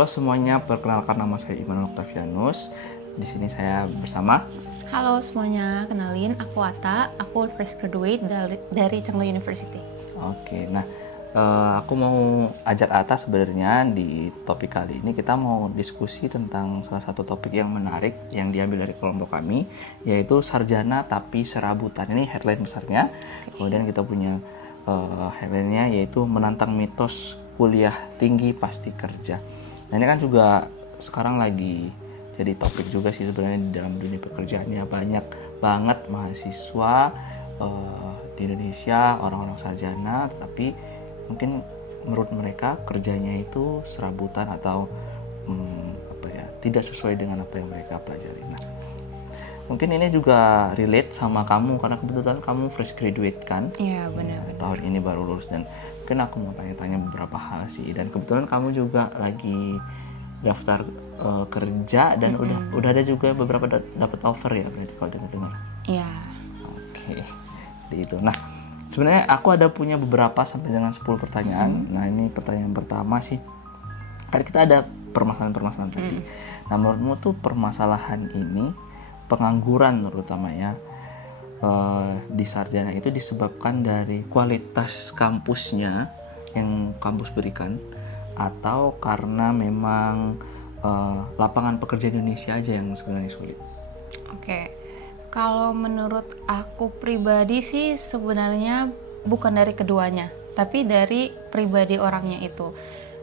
Halo semuanya, perkenalkan nama saya Immanuel Octavianus. Di sini saya bersama. Halo semuanya, kenalin aku Ata, aku fresh graduate dari Chengdu University. Oke, nah aku mau ajak Ata sebenarnya di topik kali ini kita mau diskusi tentang salah satu topik yang menarik yang diambil dari kelompok kami, yaitu sarjana tapi serabutan. Ini headline besarnya. Kemudian kita punya headline-nya yaitu menantang mitos kuliah tinggi pasti kerja. Nah ini kan juga sekarang lagi jadi topik juga sih sebenarnya di dalam dunia pekerjaannya. Banyak banget mahasiswa di Indonesia, orang-orang sarjana, tapi mungkin menurut mereka kerjanya itu serabutan atau tidak sesuai dengan apa yang mereka pelajari. Nah mungkin ini juga relate sama kamu karena kebetulan kamu fresh graduate kan? Iya benar. Tahun ini baru lulus, dan mungkin aku mau tanya-tanya beberapa hal sih. Dan kebetulan kamu juga lagi daftar kerja dan udah ada juga beberapa dapat offer ya berarti kalau dengar. Iya. Oke. Itu. Nah, sebenarnya aku ada punya beberapa sampai dengan 10 pertanyaan. Nah, ini pertanyaan pertama sih. Kan kita ada permasalahan-permasalahan tadi. Nah, menurutmu tuh permasalahan ini, pengangguran terutama ya, di sarjana itu disebabkan dari kualitas kampusnya yang kampus berikan, atau karena memang lapangan pekerja Indonesia aja yang sebenarnya sulit? Oke. Kalau menurut aku pribadi sih sebenarnya bukan dari keduanya, tapi dari pribadi orangnya itu.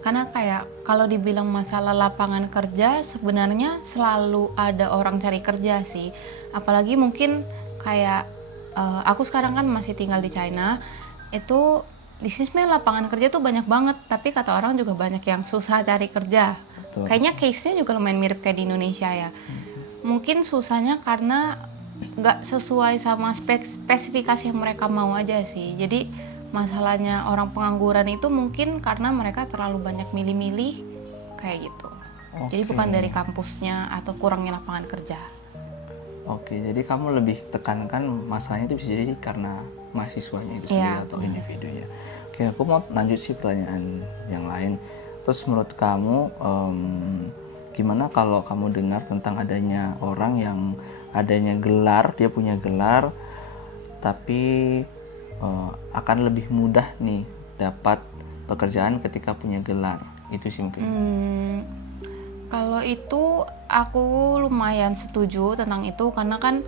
Karena kayak kalau dibilang masalah lapangan kerja, sebenarnya selalu ada orang cari kerja sih. Apalagi mungkin kayak aku sekarang kan masih tinggal di China, itu di sini sebenarnya lapangan kerja tuh banyak banget, tapi kata orang juga banyak yang susah cari kerja. Betul. Kayaknya case-nya juga lumayan mirip kayak di Indonesia ya. Mungkin susahnya karena nggak sesuai sama spesifikasi yang mereka mau aja sih. Jadi masalahnya orang pengangguran itu mungkin karena mereka terlalu banyak milih-milih kayak gitu. Jadi bukan dari kampusnya atau kurangnya lapangan kerja. Oke, jadi kamu lebih tekankan masalahnya itu bisa jadi karena mahasiswanya itu sendiri atau individu ya. Oke, aku mau lanjut sih pertanyaan yang lain. Terus menurut kamu gimana kalau kamu dengar tentang adanya orang yang adanya gelar, dia punya gelar, tapi akan lebih mudah nih dapat pekerjaan ketika punya gelar. Itu sih mungkin. Kalau itu aku lumayan setuju tentang itu, karena kan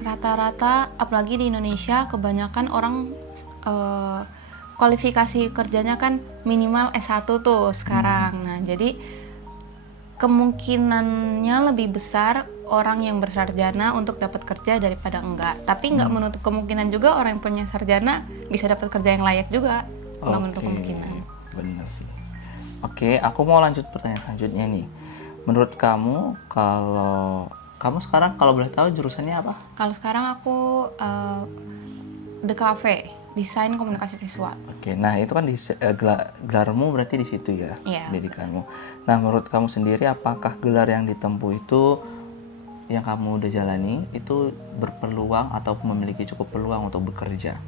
rata-rata apalagi di Indonesia kebanyakan orang kualifikasi kerjanya kan minimal S1 tuh sekarang. Nah, jadi kemungkinannya lebih besar orang yang bersarjana untuk dapat kerja daripada enggak. Tapi enggak menutup kemungkinan juga orang yang punya sarjana bisa dapat kerja yang layak juga. Enggak menutup kemungkinan. Bener sih. Oke, aku mau lanjut pertanyaan selanjutnya nih. Menurut kamu, kalau kamu sekarang kalau boleh tahu jurusannya apa? Kalau sekarang aku DKV, Desain Komunikasi Visual. Oke, nah itu kan gelarmu berarti di situ ya, pendidikanmu. Nah, menurut kamu sendiri apakah gelar yang ditempuh itu yang kamu udah jalani itu berpeluang atau memiliki cukup peluang untuk bekerja?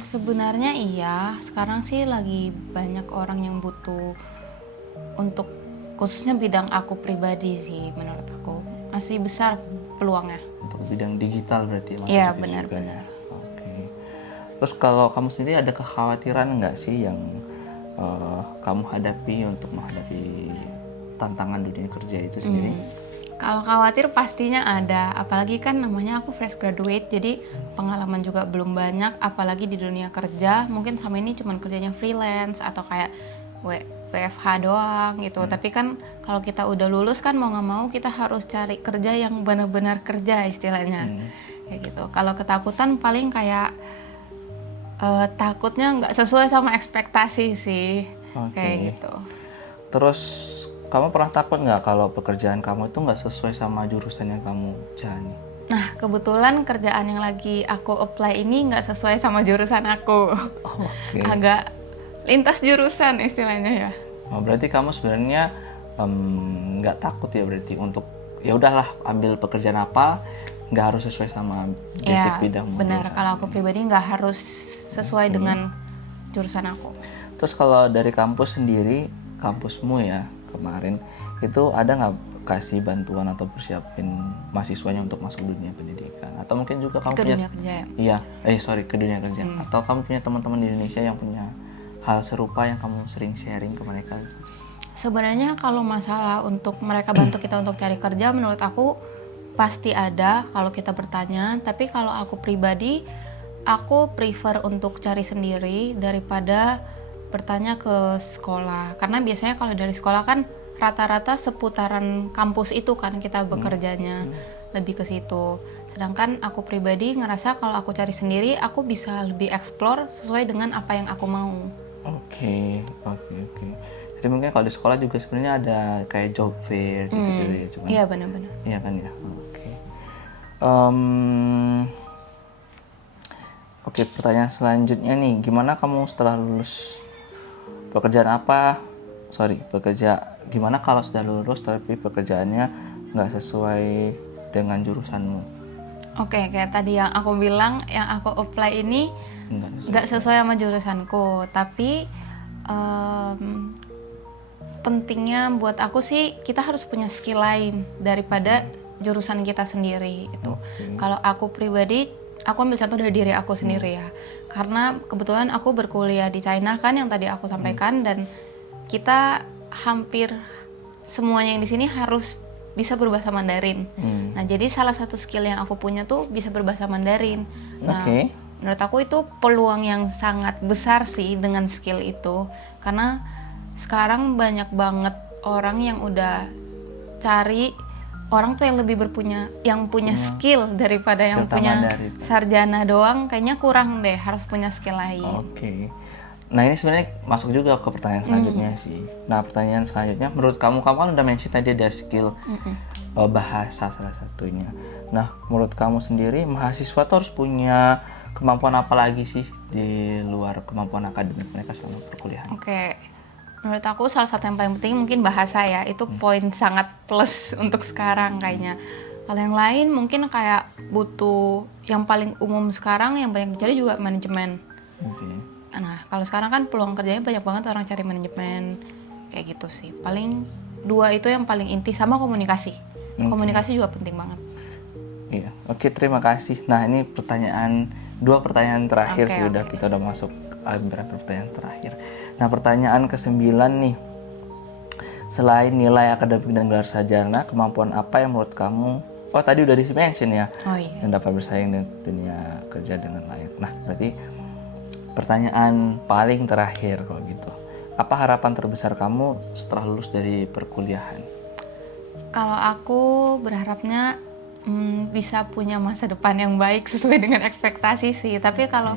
Sebenarnya iya, sekarang sih lagi banyak orang yang butuh untuk khususnya bidang aku pribadi sih, menurut aku masih besar peluangnya. Untuk bidang digital berarti masih Iya, juga benar-benar. Oke. Terus kalau kamu sendiri ada kekhawatiran nggak sih yang kamu hadapi untuk menghadapi tantangan dunia kerja itu sendiri? Kalau khawatir pastinya ada, apalagi kan namanya aku fresh graduate, jadi pengalaman juga belum banyak, apalagi di dunia kerja. Mungkin sama ini cuma kerjanya freelance atau kayak WFH doang gitu. Tapi kan kalau kita udah lulus kan mau nggak mau kita harus cari kerja yang benar-benar kerja istilahnya, kayak gitu. Kalau ketakutan paling kayak takutnya nggak sesuai sama ekspektasi sih, kayak gitu. Terus kamu pernah takut nggak kalau pekerjaan kamu itu nggak sesuai sama jurusan yang kamu jalani? Nah, kebetulan kerjaan yang lagi aku apply ini nggak sesuai sama jurusan aku. Agak lintas jurusan istilahnya ya. Oh, berarti kamu sebenarnya nggak takut ya berarti untuk ya udahlah ambil pekerjaan apa, nggak harus sesuai sama basic bidangmu. Benar, kalau aku pribadi nggak harus sesuai dengan jurusan aku. Terus kalau dari kampus sendiri kampusmu ya kemarin, itu ada nggak kasih bantuan atau persiapin mahasiswanya untuk masuk dunia pendidikan? Atau mungkin juga kamu Ke punya, dunia kerja ya. iya, ke dunia kerja. Atau kamu punya teman-teman di Indonesia yang punya hal serupa yang kamu sering sharing ke mereka? Sebenarnya kalau masalah untuk mereka bantu kita untuk cari kerja, menurut aku pasti ada kalau kita bertanya. Tapi kalau aku pribadi, aku prefer untuk cari sendiri daripada bertanya ke sekolah. Karena biasanya kalau dari sekolah kan rata-rata seputaran kampus itu kan kita bekerjanya, lebih ke situ. Sedangkan aku pribadi ngerasa kalau aku cari sendiri, aku bisa lebih explore sesuai dengan apa yang aku mau. Oke. Jadi mungkin kalau di sekolah juga sebenarnya ada kayak job fair gitu ya, cuman. Iya benar-benar. Iya kan ya. Oke, pertanyaan selanjutnya nih, gimana kamu setelah lulus? Gimana kalau sudah lulus tapi pekerjaannya nggak sesuai dengan jurusanmu? Oke, kayak tadi yang aku bilang, yang aku apply ini nggak sesuai sama jurusanku, tapi pentingnya buat aku sih kita harus punya skill lain daripada jurusan kita sendiri itu. Kalau aku pribadi, aku ambil contoh dari diri aku sendiri ya, karena kebetulan aku berkuliah di China kan yang tadi aku sampaikan, dan kita hampir semuanya yang di sini harus bisa berbahasa Mandarin. Nah, jadi salah satu skill yang aku punya tuh bisa berbahasa Mandarin. Nah, menurut aku itu peluang yang sangat besar sih dengan skill itu, karena sekarang banyak banget orang yang udah cari orang tuh yang lebih punya skill daripada skill yang punya sarjana doang. Kayaknya kurang deh, harus punya skill lain. Oke. Nah, ini sebenarnya masuk juga ke pertanyaan selanjutnya sih. Nah, pertanyaan selanjutnya, menurut kamu kan udah mention tadi ada skill bahasa salah satunya. Nah, menurut kamu sendiri mahasiswa tuh harus punya kemampuan apa lagi sih di luar kemampuan akademik mereka selama perkuliahan? Oke. Menurut aku salah satu yang paling penting mungkin bahasa ya, itu poin sangat plus untuk sekarang kayaknya. Kalau yang lain mungkin kayak butuh yang paling umum sekarang yang banyak dicari juga manajemen. Nah, kalau sekarang kan peluang kerjanya banyak banget orang cari manajemen, kayak gitu sih. Paling dua itu yang paling inti, sama komunikasi. Komunikasi juga penting banget. Iya, oke, terima kasih. Nah, ini dua pertanyaan terakhir kita udah masuk beberapa pertanyaan terakhir. Nah, pertanyaan ke-9 nih. Selain nilai akademik dan gelar sarjana, kemampuan apa yang menurut kamu, tadi udah di-mention ya, yang dapat bersaing di dunia kerja dengan layak. Nah, berarti pertanyaan paling terakhir kalau gitu, apa harapan terbesar kamu setelah lulus dari perkuliahan? Kalau aku berharapnya bisa punya masa depan yang baik sesuai dengan ekspektasi sih. Tapi kalau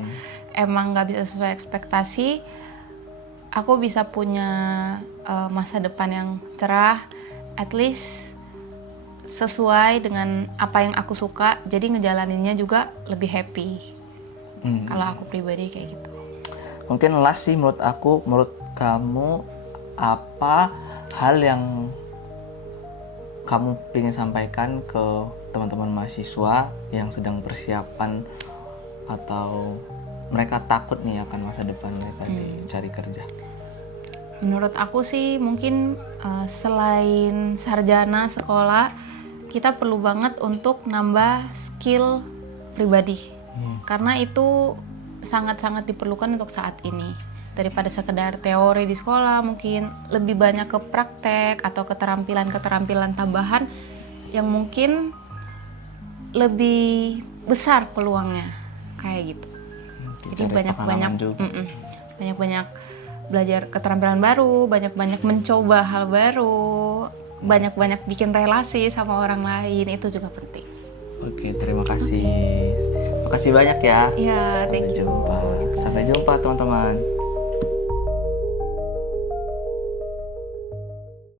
emang nggak bisa sesuai ekspektasi, aku bisa punya masa depan yang cerah, at least sesuai dengan apa yang aku suka, jadi ngejalaninnya juga lebih happy. Kalau aku pribadi kayak gitu. Mungkin last sih menurut kamu, apa hal yang kamu ingin sampaikan ke teman-teman mahasiswa yang sedang persiapan atau mereka takut nih akan masa depan mereka di cari kerja? Menurut aku sih mungkin selain sarjana sekolah, kita perlu banget untuk nambah skill pribadi. Karena itu sangat-sangat diperlukan untuk saat ini. Daripada sekedar teori di sekolah, mungkin lebih banyak ke praktek atau keterampilan-keterampilan tambahan yang mungkin lebih besar peluangnya, kayak gitu. Jadi banyak-banyak belajar keterampilan baru, banyak-banyak mencoba hal baru, banyak-banyak bikin relasi sama orang lain, itu juga penting. Oke, terima kasih. Makasih banyak ya. Iya, thank you. Sampai jumpa teman-teman.